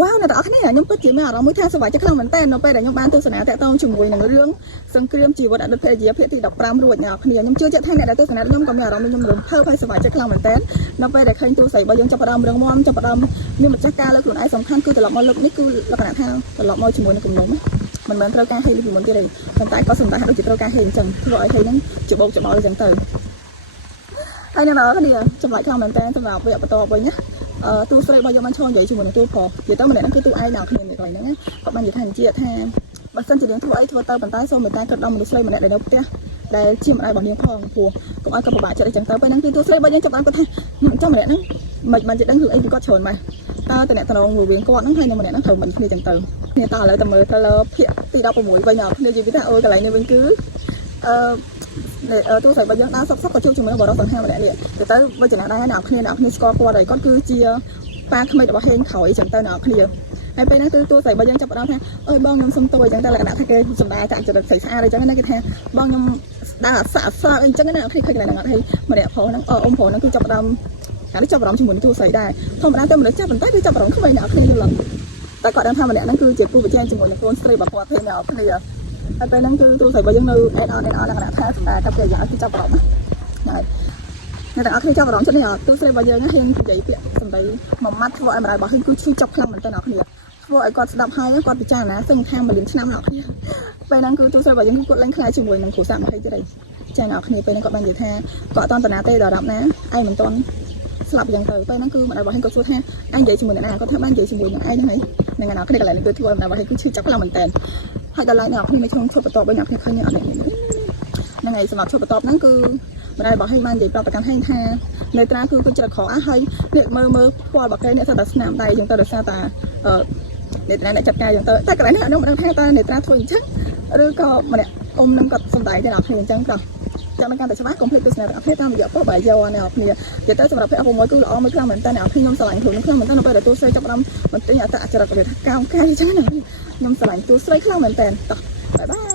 ว้าวแต่อันนี้ខ្ញុំពិតជាមានអារម្មណ៍មួយថាសប្បាយចិត្តខ្លាំងមែនតើនៅពេលដែលខ្ញុំបានទស្សនាតាក់ទងជាមួយនឹងរឿងសង្គ្រាមជីវិតអតីតភរិយាភាគទី15រួចអ្នកគ្នាខ្ញុំជឿជាក់ថាអ្នកដែលទស្សនាខ្ញុំក៏មានអារម្មណ៍ខ្ញុំរំភើបហើយសប្បាយចិត្តខ្លាំងមែនតើនៅពេលដែលឃើញទូស្រីរបស់យើងចាប់ផ្ដើមរឹងមាំចាប់ផ្ដើមមានម្ចាស់ការលើខ្លួនឯងសំខាន់គឺត្រឡប់មកលើកនេះគឺលក្ខណៈថាត្រឡប់មកជាមួយនឹងគំនុំមិនមែនត្រូវការហេពីមុនទេប៉ុន្តែក៏សម្ដៅដូចជាត្រូវការហេអញ្ចឹងធ្វើឲ្យហេហ្នឹងច្បោកច្បល់អញ្ចឹងទៅហើយអ្នកនរគ្នាចម្លែកខ្លាំងមែនតើសម្រាប់វគ្គបន្តវិញណាទូស្រីរបស់យើងបានឈរនិយាយជាមួយនឹងទូប្រុសនិយាយទៅម្នាក់ហ្នឹងគឺទូឯងដល់គ្នានេះកន្លែងហ្នឹងគាត់បាននិយាយថាបើសិនជាយើងធ្វើអីធ្វើទៅប៉ុន្តែសូមមេត្តាគិតដល់មនុស្សស្រីម្នាក់ដែលនៅផ្ទះដែលជាម្ដាយរបស់យើងផងព្រោះកុំឲ្យគាត់ពិបាកចិត្តអីចឹងទៅពេលហ្នឹងគឺទូស្រីរបស់យើងចាប់បានគាត់ថាចាំម្នាក់ហ្នឹងមិនបានជាដឹងគឺអីពីគាត់ច្រើនម៉េះតើតំណែងរវាងគាត់ហ្នឹងហើយនឹងម្នាក់ហ្នឹងត្រូវមិនគ្នាចឹងទៅគ្នាតើឥឡូវតែមើលទៅលើភាគទី16វិញអត់គ្នានិយាយថាអូយកន្លែងនេះវិញគឺទូស្រីរបស់យើងដើរសុកក៏ជួបជាមួយនឹងបរិសុទ្ធសង្ហាម្នាក់នេះទៅវិជ្ជាដែរអ្នកគ្នាស្គាល់គាត់ហើយគាត់គឺជាប៉ាក្មេករបស់ហេងក្រោយចឹងទៅអ្នកគ្នាហើយពេលហ្នឹងគឺទូស្រីរបស់យើងចាប់ផ្ដើមថាអើយបងខ្ញុំសុំទោសអញ្ចឹងតែលក្ខណៈថាគេសម្ដែងចាក់ចរិតស្អាតអីចឹងណាគេថាបងខ្ញុំដើរអសអអញ្ចឹងណាគ្នាឃើញកន្លែងហ្នឹងអត់ហើយម្នាក់ប្រុសហ្នឹងអ៊ំប្រុសហ្នឹងគឺចាប់ផ្ដើមហើយចាប់អារម្មណ៍ជាមួយនឹងទូស្រីដែរធម្មតាទៅមនុស្សចាប់ប៉ុន្តែគឺចាប់អារម្មណ៍ក្មេងអ្នកគ្នាយល់តែគាត់ដឹងថាម្នាក់ហ្នឹងគឺជាគូប្រជែងជាមួយនឹងកូនស្រីរបស់គាត់ទេអ្នកគ្នាហើយពេលហ្នឹងគឺទូស្រីរបស់យើងនៅអេតអត់លក្ខណៈថាសម្ដែងតែពេលយ៉ាងគឺចាប់អារម្មណ៍ណាហើយអ្នកទាំងអស់គ្នាចាប់អារម្មណ៍ចិត្តនេះទូស្រីរបស់យើងហ៊ាននិយាយពាក្យសម្ដីមួយម៉ាត់ធ្វើឲ្យម្ដាយរបស់ហ៊ានគឺឈឺចាប់ខ្លាំងមែនតើអ្នកគ្នាធ្វើឲ្យគាត់ស្ដាប់ហើយគាត់ពិចារណាសឹងថា1លានឆ្នាំអ្នកគ្នាពេលហ្នឹងគឺទូស្រីរបស់យើងគាត់ឡើងខ្លាចជាមួយនឹងគ្រូសាស្ត្រ20ទៀតហើយចាអ្នកគ្នាពេលហ្នឹងគាត់បាននិយាយថាគាត់អត់តន់តាណាទេដល់រាប់ណាឯងមិនតន់ស្លាប់យ៉ាងទៅពេលហ្នឹងគឺម្ដាយរបស់ហ៊ានគាត់សួរថាឯងនិយាយជាមួយអ្នកណាគាត់ថាបាននិយាយជាមួយនឹងឯងហ្នឹងហើយនឹងអ្នកគ្នាកន្លែងនេះគឺធ្វើឲ្យម្ដាយរបស់ហ៊ានគឺឈឺចាប់ខ្លាំងមែនតើហើយដល់ឡើងអ្នកគ្នានៅក្នុងឈុតបន្ទាប់វិញអ្នកគ្នាឃើញអត់ហ្នឹងហើយសម្រាប់ឈុតបន្ទាប់ហ្នឹងគឺម្ដាយរបស់ហេងបាននិយាយប្រាប់ប្រកាន់ហេងថានៅត្រាគឺចិត្តខកហើយនេះមើលផ្ពាល់របស់គេអ្នកថាតែស្នាមដៃអញ្ចឹងទៅដោយសារតែអ្នកត្រាអ្នកចាត់ការអញ្ចឹងទៅតែកន្លែងនេះអត់ដឹងថាតើអ្នកត្រាធ្វើអញ្ចឹងឬក៏ម្នាក់អ៊ំនឹងគាត់សំដែងទៅដល់គ្នាអញ្ចឹងក៏ចាំមិនកាន់តែច្បាស់កុំភ្លេចទស្សនាទាំងអស់គ្នាតាមរយៈប៉ុស្តិ៍បាយយោអ្នកគ្នានិយាយទៅសម្រាប់ភេទ6គឺល្អមួយខ្លាំងមែនតើអ្នកខ្ញុំស្រឡាញ់ខ្លួនខ្ញុំខ្លាំងមែនតើនៅពេលដែលទូស្រីចាប់ផ្ដើមបន្ទិញអត្តចរិតវាថាកោងកាយអញ្ចឹងខ្ញុំស្រឡាញ់ទូស្រីខ្លាំងមែនតើតោះបាយបាយ